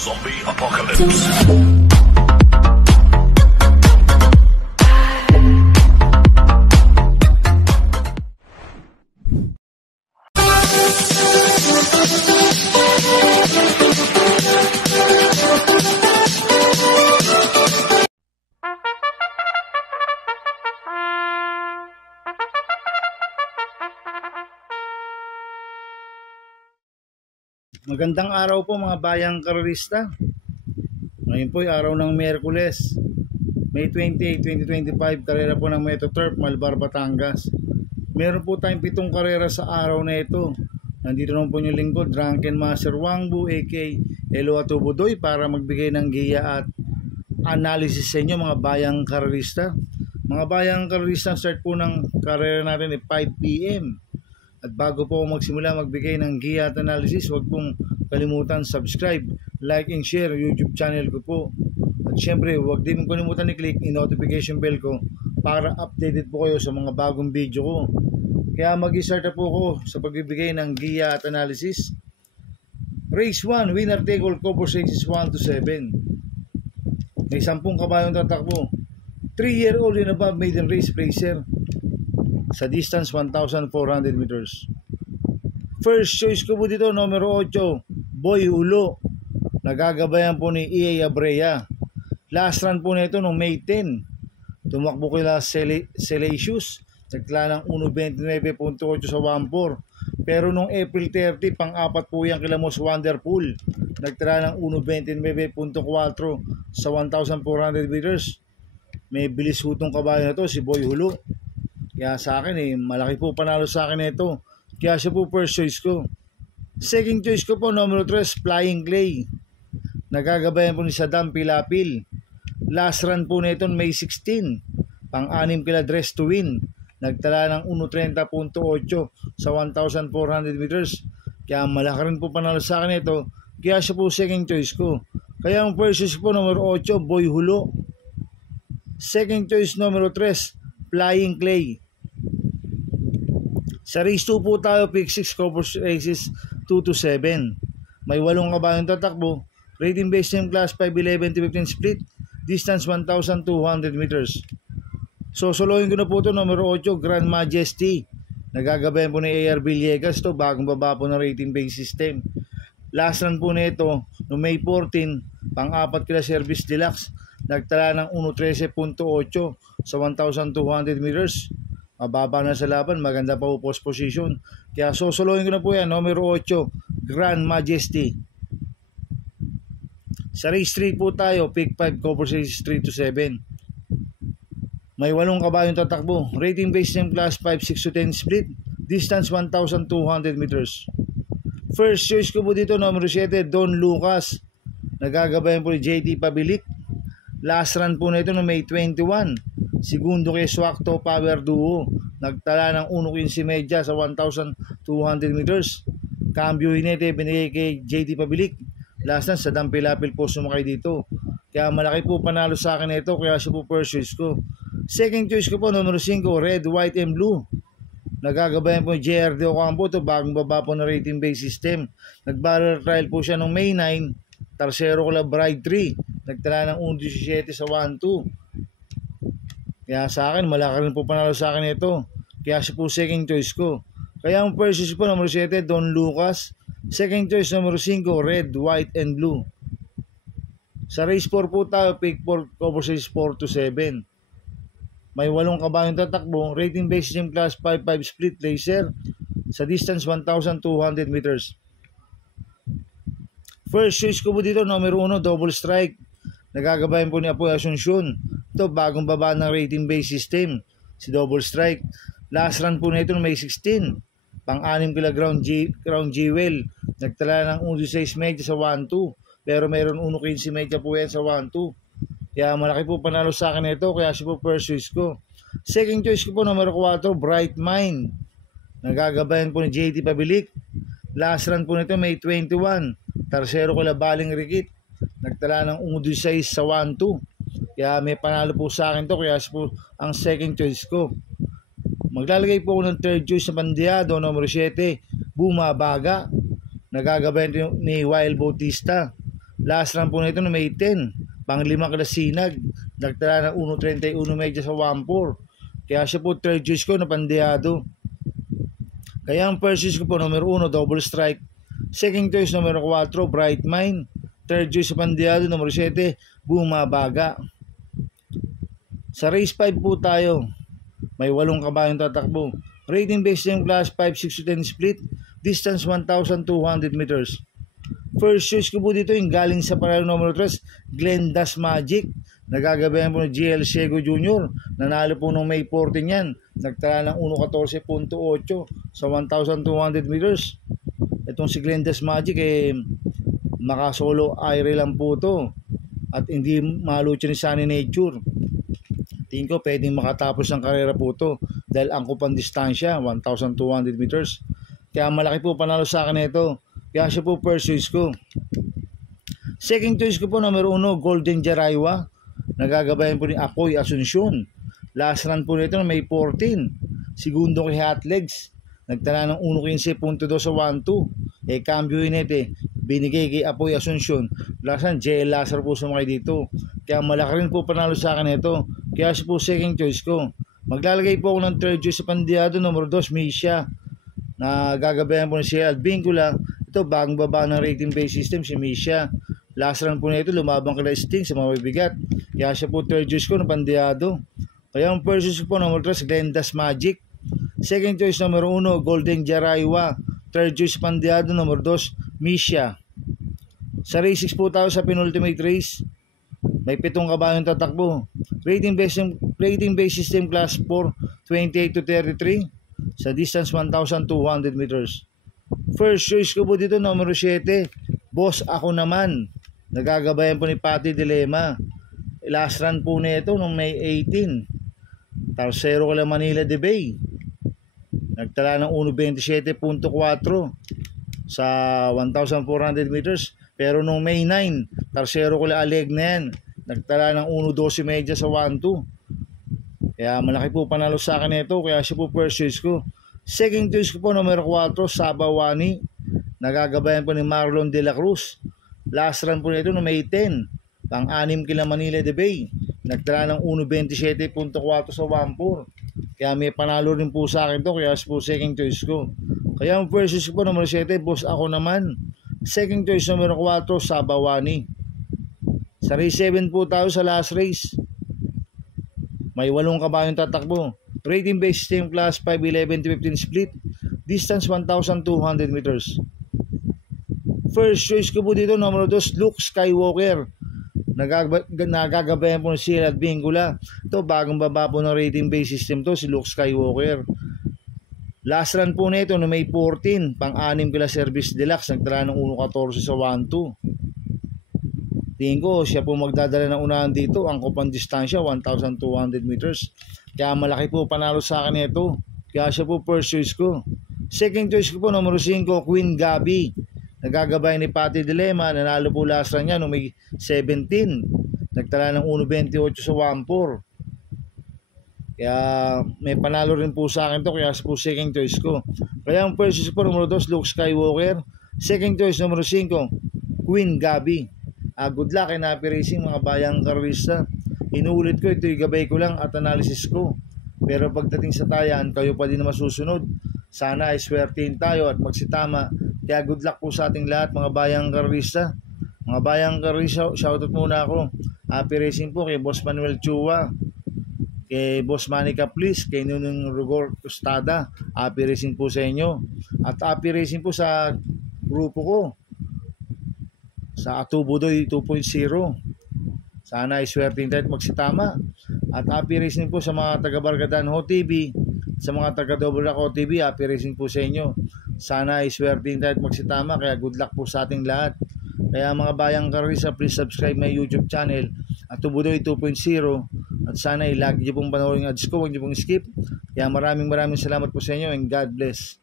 Zombie Apocalypse. Magandang araw po mga bayang karerista. Ngayon po ay araw ng Miyerkules, May 28, 2025, karera po ng Metro Turf, Malbar, Batangas. Meron po tayong 7 karera sa araw na ito. Nandito naman po yung lingkod, Drunken Master Wangbu aka Elo Atubudoy, para magbigay ng giya at analysis sa inyo mga bayang karerista. Mga bayang karerista, start po ng karera natin ay 5 PM. At bago po magsimula magbigay ng giya at analysis, huwag pong kalimutan subscribe, like and share YouTube channel ko po. At syempre, huwag din kalimutan i-click yung notification bell ko para updated po kayo sa mga bagong video ko. Kaya mag-start na po ako sa pagbibigay ng giya at analysis. Race 1, winner take all, cover races 1 to 7. May 10 kabayong tatakbo. 3-year-old and above maiden race placer. Sa distance 1,400 meters. First choice ko po dito, numero 8, Boy Hulo. Nagagabayan po ni EA Abrea. Last run po nito noong May 10. Tumakbo kila Salacious. Nagtala ng 1.29.8 sa 1.4. Pero noong April 30, pang-apat po yan kila Most Wonderful. Nagtala ng 1.29.4 sa 1,400 meters. May bilis hutong kabayo na to, si Boy Hulo. Kaya sa akin malaki po panalo sa akin ito. Kaya siya po first choice ko. Second choice ko po, numero 3, Flying Clay. Nagagabayan po ni Saddam Pilapil. Last run po nito May 16. Pang-anim kila Dress to Win. Nagtala ng 1.30.8 sa 1,400 meters. Kaya malaki rin po panalo sa akin ito. Kaya siya po second choice ko. Kaya ang first choice po, numero 8, Boy Hulo. Second choice, numero 3, Flying Clay. Sa race 2 po tayo, pick 6 cover races 2 to 7. May 8 kabayong tatakbo. Rating based in class 5'11" to 15 split. Distance 1,200 meters. So solohin ko na po ito, numero 8, Grand Majesty. Nagagabayan po ni AR Villegas to, bagong baba po na rating based system. Last run po nito no May 14, pang-apat kila Service Deluxe. Nagtala ng 1.13.8 sa 1,200 meters. Mababa na sa laban, maganda pa po post position. Kaya sosolohin ko na po yan, numero 8, Grand Majesty. Sa race 3 po tayo, pick 5 cover races 3 to 7. May 8 kabayong tatakbo. Rating based in class 5, 6 to 10 split. Distance 1,200 meters. First choice ko po dito, numero 7, Don Lucas. Nagagabayan po ni JT Pabilik. Last run po na ito no May 21. Segundo kay Swakto Power Duo. Nagtala ng 1.15 medya sa 1,200 meters. Cambio hinete binigay kay JT Pabilik. Last run sa Dampilapil po sumakay dito. Kaya malaki po panalo sa akin ito. Kaya siya po first choice ko. Second choice ko po, numero 5, Red, White and Blue. Nagagabayan po JRD Ocampo. Ito bagong baba po na rating based system. Nag-barrel trial po siya noong May 9. Tarsero ko la Bride 3. Nagtala ng 1.17 sa 1.2. Kaya sa akin, malaki rin po panalo sa akin ito. Kaya siya po second choice ko. Kaya ang first choice po, numero 7, Don Lucas. Second choice, numero 5, Red, White and Blue. Sa race 4 po tayo, pick 4 cover race 4 to 7. May 8 kabayong tatakbo. Rating based in class 5-5 split laser. Sa distance 1,200 meters. First choice ko po dito, numero 1, Double Strike. Nagagabayan po ni Apoy Asuncion. Ito, bagong baba ng rating based system. Si Double Strike. Last run po na ito May 16. Pang-anim kila Crown Jewel. Nagtala ng 1.16 medya sa 1.2. Pero mayroon 1.15 medya po yan sa 1.2. Kaya malaki po panalo sa akin ito. Kaya siya po first choice ko. Second choice ko po, numero 4, Bright Mind. Nagagabayan po ni JT Pabilik. Last run po nito May 21. Tarsero ko la Baling Rikit. Nagtala ng 1.16 sa 1.2. Kaya may panalo po sa akin to. Kaya po ang second choice ko. Maglalagay po ako ng third choice sa bandiado, numero 7, Bumabaga. Nagagabayan ni Wild Bautista. Last run po nito na May 10. Pang-5 Kalasinag. Nagtala ng 1.31 medya sa 1.4. Kaya siya po third choice ko na Pandeado. Kaya ang first choice ko po numero 1, Double Strike. Second choice numero 4, Bright Mind. Third choice sa Pandeado numero 7, Bumabaga. Sa race 5 po tayo. May 8 kabayong tatakbo. Rating based yung class 5, 6 to 10 split. Distance 1,200 meters. First choice ko po dito yung galing sa paralo numero 3, Glendas Magic. Nagagabayan po ng GL Ciego Jr. Nanalo po nung May 14 yan. Nagtala ng 1.14.8 sa 1,200 meters. Itong si Glendas Magic makasolo aire lang po to. At hindi malucho ni Sunny Nature. Tingin ko pwedeng makatapos ng karera po to. Dahil angko pang distansya, 1,200 meters. Kaya malaki po panalo sa akin ito. Kaya siya po first choice ko. Second choice ko po numero 1, Golden Jaraywa. Nagagabayan po ni Akoy Asuncion. Last run po nito na May 14. Segundo kay Hot Legs. Nagtala ng 1.15.2 sa 1.2. Cambio yun binigay kay Akoy Asuncion. Last run, JL Lazar po sumakay dito. Kaya malaki rin po panalo sa akin ito. Kaya siya po second choice ko. Maglalagay po ako ng third choice sa Pandeado numero 2, Misha. Nagagabayan po ni si Albincula. Ito, bagong baba ng rating based system si Misha. Last run po na ito, lumabang kala Sting sa mga bibigat. Kaya siya po third choice ko ng Pandeado. Kaya ang first choice ko po numero 3, Glendas Magic. Second choice numero 1, Golden Jaraywa. Third choice Pandeado numero 2, Misha. Sa race 6 po tayo sa penultimate race. May 7 kabayong tatakbo. Rating based system class 4, 28 to 33. Sa distance 1,200 meters. First choice ko po dito numero 7, Boss Ako Naman. Nagagabayan po ni Patty Dilema. Last run po nito nung May 18. Tarsero ko lang Manila de Bay. Nagtala ng 1.27.4 sa 1,400 meters. Pero nung May 9, tarsero ko lang Aleg na yan. Nagtala ng 1.12 medya sa 1.2. Kaya malaki po panalo sa akin ito. Kaya siya po first choice ko. Second choice ko po numero 4, Sabawani. Nagagabayan po ni Marlon De La Cruz. Last run po nito no May 10. Pang-6 kila Manila de Bay. Nagtala ng 1.27.4 sa 1.4. Kaya may panalo rin po sa akin to. Kaya po second choice ko. Kaya ang first choice ko po numero 7, Boss Ako Naman. Second choice numero 4, Sabawani. Sa race 7 po tayo sa last race. May 8 kabayong tatakbo. Rating based system class 5, 11 to 15 split. Distance 1,200 meters. First choice ko po dito numero 2, Luke Skywalker. Nagagabayan po si Albincula. Ito bagong baba po ng rating based system to si Luke Skywalker. Last run po nito no May 14, pang-6 kila Service Deluxe, nagtala ng 1.14 sa 1.2. Tingin ko siya po magdadala ng unahan dito, ang kupang distansya 1,200 meters. Kaya malaki po panalo sa akin ito. Kaya siya po first choice ko. Second choice ko po numero 5, Queen Gabi. Nagagabay ni Patty Dilema, nanalo po last run niya no May 17. Nagtala ng 1.28 sa 1.4. Kaya may panalo rin po sa akin to. Kaya po second choice ko. Kaya ang first choice ko numero 2, Luke Skywalker. Second choice numero 5, Queen Gabi. Good luck and happy racing mga bayang karista. Inuulit ko, ito yung gabay ko lang at analysis ko. Pero pagdating sa tayan, kayo pa din na masusunod. Sana ay swertein tayo at magsitama. Kaya good luck po sa ating lahat mga bayang karista. Mga bayang karista, shoutout muna ako. Happy racing po kay Boss Manuel Chua, kay Boss Manny Caplis, kay Nunung Rugor Tostada. Happy racing po sa inyo. At happy racing po sa grupo ko. Sa Atubudoy 2.0. Sana ay swertein tayo at magsitama. At happy racing po sa mga taga-Bargadan Ho TV, sa mga taga-Double Rock TV. Happy racing po sa inyo. Sana ay swertein tayo at magsitama. Kaya good luck po sa ating lahat. Kaya mga bayang karisa, please subscribe my YouTube channel Atubudoy 2.0. At sana ay lagi niyo pong panoorin yung ads ko. Huwag niyo pong skip. Kaya maraming salamat po sa inyo and God bless.